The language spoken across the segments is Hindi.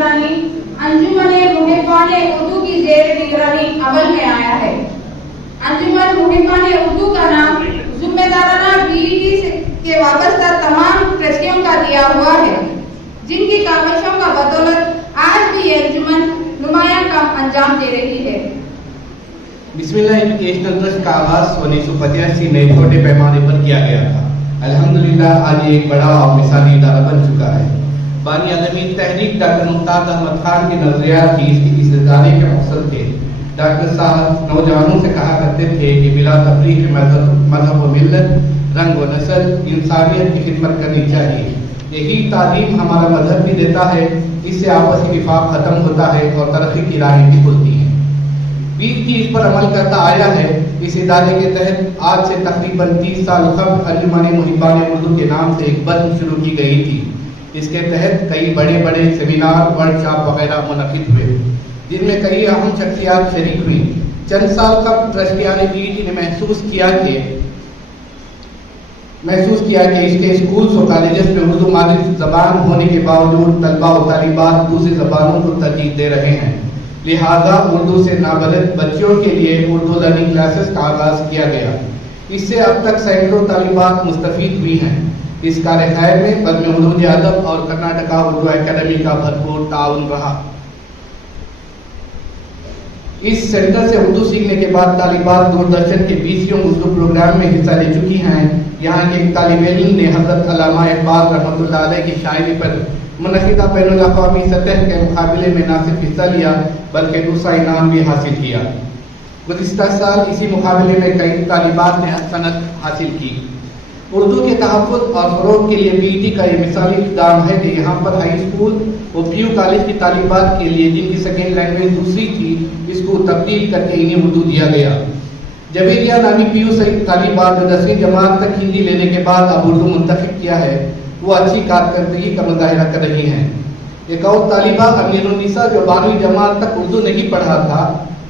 निगरानी अंजुमन मुहिबान उर्दू की जेर निगरानी अमल में आया है। अंजुमन मुहिबान उर्दू का नाम जिम्मेदाराना बीईटी के वाबस्ता तमाम ट्रस्टियों का दिया हुआ है, जिनकी काविशों का बदौलत आज भी ये अंजुमन नुमाया काम अंजाम दे रही है। बिस्मिल्लाह एजुकेशनल ट्रस्ट का आगाज 1985 में छोटे पैमाने पर किया गया था। अल्हम्दुलिल्लाह आज ये एक बड़ा और मिसाली इदारा बन चुका है। बानी आलमी तहरीक डॉक्टर मुमताज अहमद खान के नजरियात की इस इदारे के मकसद थे। डॉक्टर साहब नौजवानों से कहा करते थे कि बिला तफरीक मजहब व मिल्लत, रंग व नस्ल, इंसानियत की खिदमत करनी चाहिए। यही तालीम हमारा मजहब भी देता है। इससे आपसी विफाक खत्म होता है और तरक्की की राहें भी खुलती हैं। बीईटी इस पर अमल करता आया है। इस इदारे के तहत आज से तकरीबन 30 साल कबल अंजुमन मुहिबान उर्दू के नाम से एक बंद शुरू की गई थी। इसके तहत कई बड़े बड़े सेमिनार, वर्कशॉप वगैरह मुनक़िद हुए, जिनमें कई अहम शख्सियात शरीक हुई। चंद साल कबल ट्रस्टियान बीईटी ने महसूस किया कि इसके स्कूल्स और कॉलेजेस में उर्दू मादरी जबान होने के बावजूद तलबा और तालिबात दूसरी जबानों को तरजीह दे रहे हैं। लिहाजा उर्दू से नाबलद बच्चों के लिए उर्दू लर्निंग क्लासेस का आगाज किया गया। इससे अब तक सैकड़ों तालिबात मुस्तफीद हुई हैं। इस कार्य खैर में बज़्म उरूज अदब और कर्नाटका उर्दू एकेडमी का भरपूर ताउन रहा। इस सेंटर से उर्दू सीखने के बाद तालिबात दूरदर्शन के 20वीं उर्दू प्रोग्राम में हिस्सा ले चुकी हैं। यहाँ के एक तालिब इल्म ने हजरत अल्लामा इकबाल रहमतुल्लाह अलैह की शायरी पर मुनक़िदा बैनुल अक़वामी सतह के मुकाबले में न सिर्फ हिस्सा लिया बल्कि दूसरा इनाम भी हासिल किया। गुज़िश्ता साल इसी मुकाबले में कई तालिबात ने सनद हासिल की। उर्दू के तहफ़्फ़ुज़ और फ़रोग़ के लिए बीईटी का ये मिसाली इक़दाम है कि यहाँ पर हाई स्कूल और पीयू कॉलेज की तालिबात के लिए जिनकी सेकेंड लैंग्वेज दूसरी थी, इसको तब्दील करके इन्हें उर्दू दिया गया। जवेरिया नामी पीयू सहित तालिबात जो 10वीं जमात तक हिंदी लेने के बाद अब उर्दू मुंतखब किया है, वो अच्छी कारकर्दगी का मुजाहिरा कर रही हैं। एक और तालिबा अमीरुन्निसा जो 12वीं जमात तक उर्दू नहीं पढ़ा था,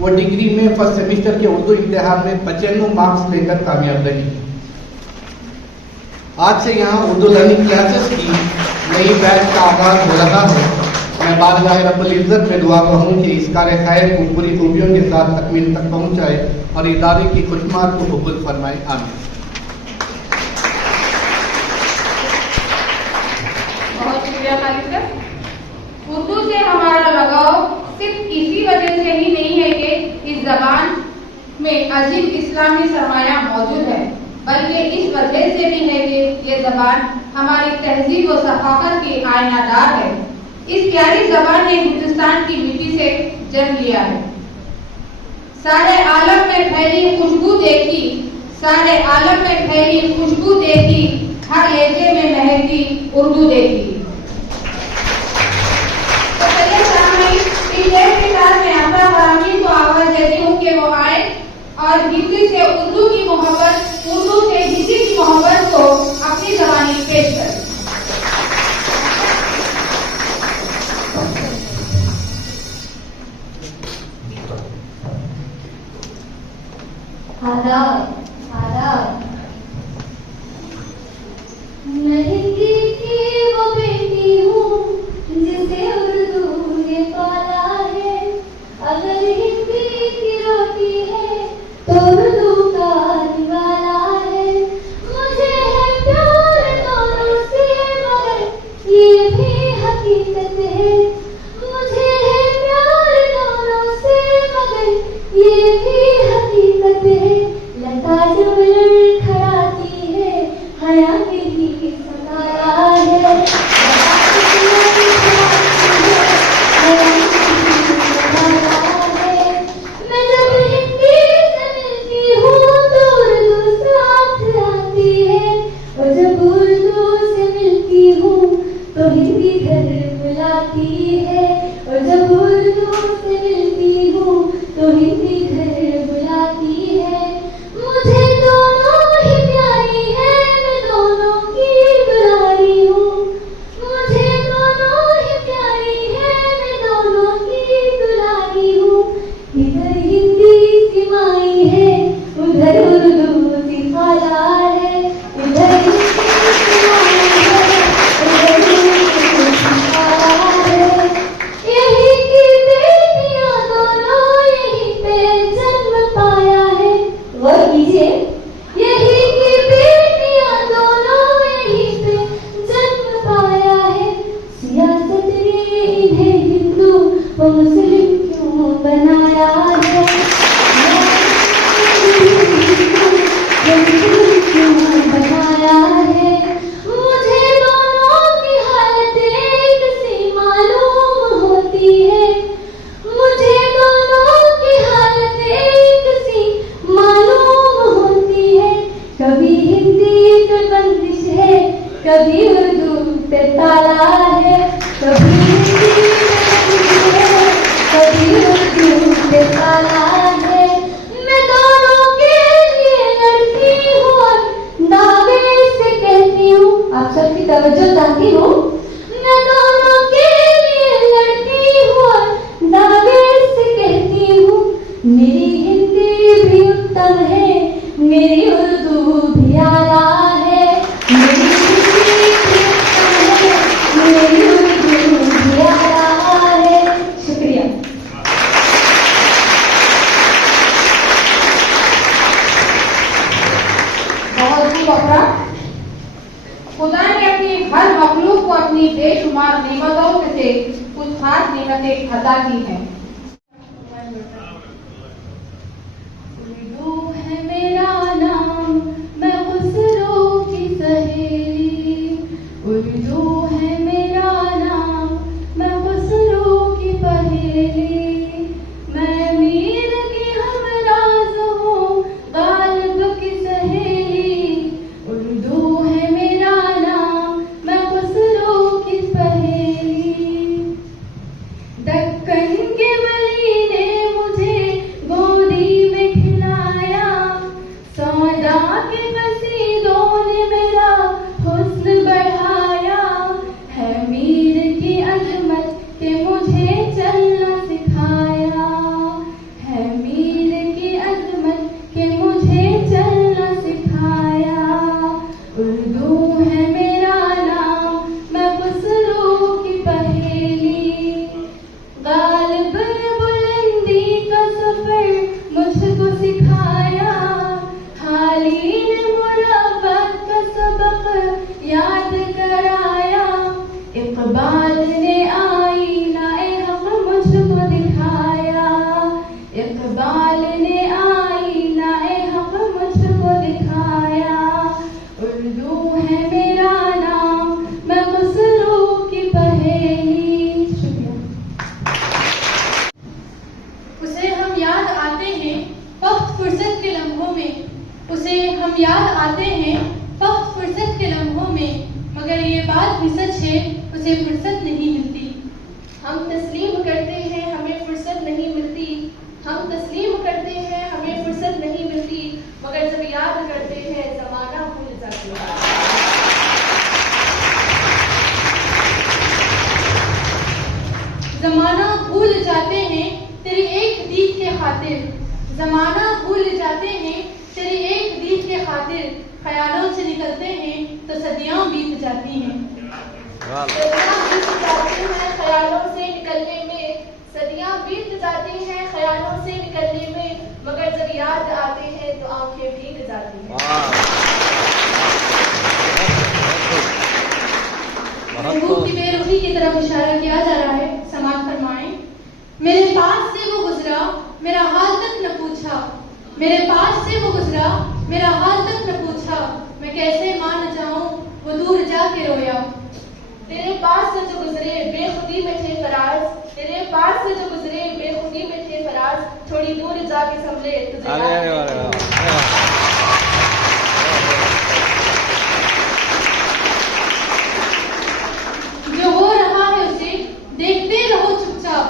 वो डिग्री में फर्स्ट सेमिस्टर के उर्दू इम्तिहान में 95 मार्क्स लेकर कामयाब रही। आज से यहाँ उर्दू लर्निंग क्लासेस की नई बैच का आगाज हो रहा है। मैं बारगाह रब्बुल इज़्ज़त में दुआ कहूँ कि इस कार्य खैर को पूरी खूबियों के साथ तकमील तक पहुँचाए और इदारे की खुशमात को कबूल फरमाए। आमीन। बहुत शुक्रिया खालिद सर। उर्दू से हमारा लगाव सिर्फ इसी वजह से ही नहीं है कि इस जबान में अजीम इस्लामी सरमाया मौजूद है, बल्कि इस वजह से भी है कि ये जबान हमारी तहजीब और सकाफत की आयनादार है। इस प्यारी जबान ने हिंदुस्तान की मिट्टी से जन्म लिया है। सारे आलम में फैली खुशबू देखी, सारे आलम में फैली खुशबू देखी, हर लहजे में महकती उर्दू देखी। तो चलिए सामने इस शेर के साथ मैं अपना फरामीन को आवाज देती हूँ कि वो आए और हिंदी से उर्दू की मोहब्बत, उर्दू से हिंदी की मोहब्बत को अपनी ज़बानी पेश करें। आदाब आदाब। मैं हिंदी की वो बेटी हूँ जिसे उर्दू ने पाला है। अगर हिंदी की रोटी है तो उर्दू का निवाला उर्दू पे ताला है, कभी उर्दू पे ताला है। मैं दोनों के लिए लड़ती हूँ और दावे से कहती हूँ, आप सबकी तवज्जो चाहती हूँ। मैं दोनों के लिए लड़ती हूँ और दावे से कहती हूँ, मेरी हिंदी भी उत्तम है, मेरी उर्दू भी आला है। मेरी हिंदी भी उत्तम है, मेरी उर्दू भी आला है। शुक्रिया। बहुत खूब अफरा। खुदा ने अपनी हर मखलूक को अपनी बेशुमार नेमतों में से कुछ खास नेमतें अता की हैं। उर्दू है मेरा नाम, मैं खुसरो की सहेली। उर्दू है मेरा नाम, मैं खुसरो की पहेली। मैं मीर की हमराज हूँ, गालिब की सहेली। उर्दू है मेरा नाम, मैं खुसरो की पहेली। दक्कन के वली ने मुझे गोदी में खिलाया, सौदा के कसीदों ने मेरा हुस्न बढ़ाया। है मीर की अजमत के मुझे चलना सिखाया, है मीर की अजमत के मुझे चलना सिखाया। उर्दू है मेरा नाम, मैं खुसरो की पहेली। गालिब ने बुलंदी का सफर मुझको सिखाया, हाली ने मुराबत का सबक याद कराया। इकबाल ने आईना-ए हक मुझको दिखाया, इकबाल ने आईना-ए हक मुझको दिखाया। उर्दू है मेरा नाम, मैं खुसरो की पहेली। शुक्रिया। उसे हम याद आते हैं वक्त फुर्सत के लम्हों में, उसे हम याद आते हैं वक्त फुर्सत के लम्हों में, मगर ये बात भी सच है उसे फुर्सत नहीं मिलती। हम तस्लीम करते हैं हमें फुर्सत नहीं मिलती, हम तस्लीम करते हैं हमें फुर्सत नहीं मिलती, मगर जब याद करते हैं जमाना भूल जाते हैं। जमाना भूल जाते हैं तेरी एक दीद के खातिर, जमाना भूल जाते हैं तेरी एक दीद के खातिर, ख्यालों से निकलते हैं तो सदियां बीत जाती हैं। सदियां बीत जाती हैं ख्यालों से निकलने में, सदियां बीत जाती हैं ख्यालों से निकलने में, मगर जब याद आते हैं तो आंखें भीग जाती हैं। महबूब की बेरुखी की तरफ इशारा किया जा रहा है। समाज फरमाएं। मेरे पास से वो गुजरा, मेरा हाल तक न पूछा, मेरे पास से वो गुजरा, मेरा हाल तक न पूछा, मैं कैसे मान जाऊं वो दूर जाके रोया। तेरे पास से जो गुजरे बेखुदी में थे फराज, तेरे पास से जो गुजरे बेखुदी में थे फराज, थोड़ी दूर जाके संभले तुझे याद नहीं। जो हो रहा है उसे देखते रहो चुपचाप,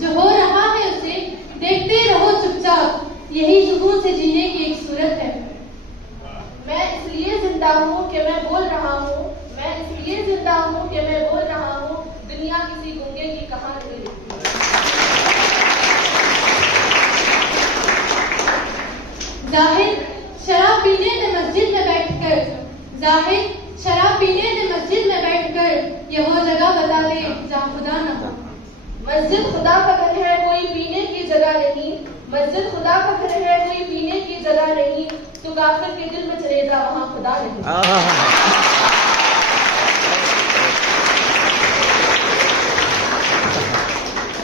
जो हो रहा है उसे देखते रहो चुपचाप, यही सुकून से जीने की एक सूरत है। मैं इसलिए जिंदा हूँ कि मैं बोल रहा हूँ, मैं इसलिए जिंदा हूँ कि मैं बोल रहा हूँ, दुनिया किसी गूंगे की कहां नहीं लिखती। जाहिर शराब पीने ने मस्जिद में बैठकर, जाहिर शराब पीने ने मस्जिद में बैठकर, ये वो जगह बता दे जहाँ खुदा न हो। मस्जिद खुदा का घर है कोई पीने की जगह नहीं, मस्जिद खुदा का घर है कोई पीने की जगह नहीं, तो काफिर के दिल में चले जा वहाँ खुदा नहीं।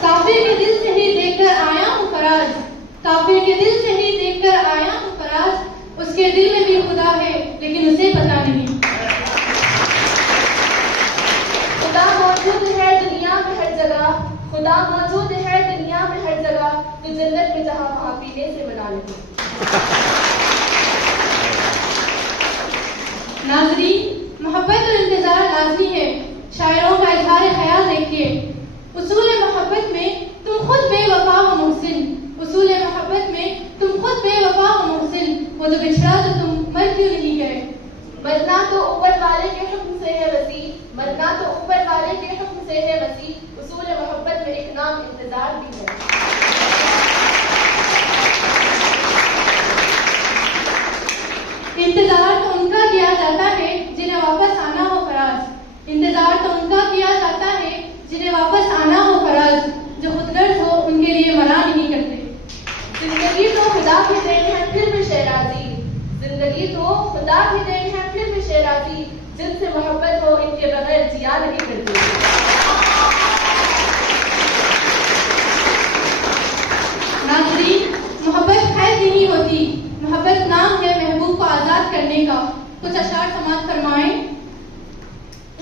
काफिर के दिल से ही देखकर आया हूँ फराज, काफिर के दिल से ही देखकर आया हूँ फराज, उसके दिल में भी खुदा है लेकिन उसे पता नहीं। खुदा मौजूद है दुनिया में हर जगह, खुदा मौजूद है दुनिया में हर जगह, तो जन्नत में जहाँ वहाँ पीने से मना लेते। नाज़रीन, मोहब्बत और इंतजार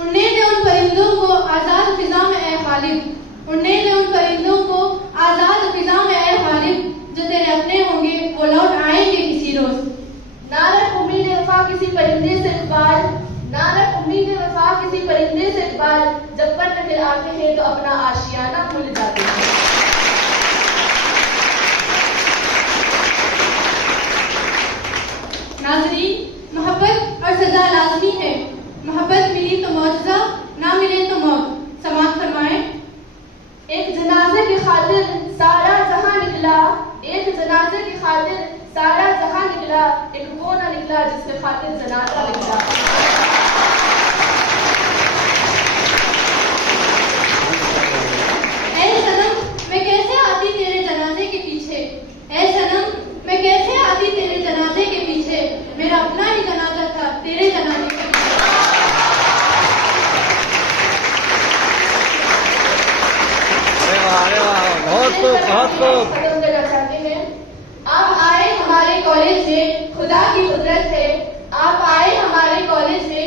उड़ने दे उन परिंदों को आजाद फिजा में ए खालिद, उड़ने दे उन परिंदों को आजाद फिजा में ए खालिद, जो तेरे अपने होंगे वो लौट आएंगे किसी रोज। ना रख उम्मीद वफा किसी परिंदे से इकबाल, ना रख उम्मीद वफा किसी परिंदे से इकबाल, जब पर नजर आते हैं तो अपना आशियाना भूल जाते हैं। नाज़रीन, मोहब्बत और सजा लाजमी है। मोहब्बत मिली तो मौजज़ा, ना मिले तो मौत। समाअत फरमाएं। एक जनाजे की खातिर सारा जहां निकला, एक जनाजे की खातिर सारा जहां निकला, एक वो ना निकला जिसके खातिर जनाजा निकला। ऐ सनम मैं कैसे आती तेरे जनाजे के पीछे, ऐ सनम मैं कैसे आती तेरे जनाजे के पीछे, मेरा अपना ही जनाजा था तेरे जनाजे के पीछे। बहुत खत्म करना चाहते हैं। आप आए हमारे कॉलेज में, खुदा की कुदरत है। आप आए हमारे कॉलेज में,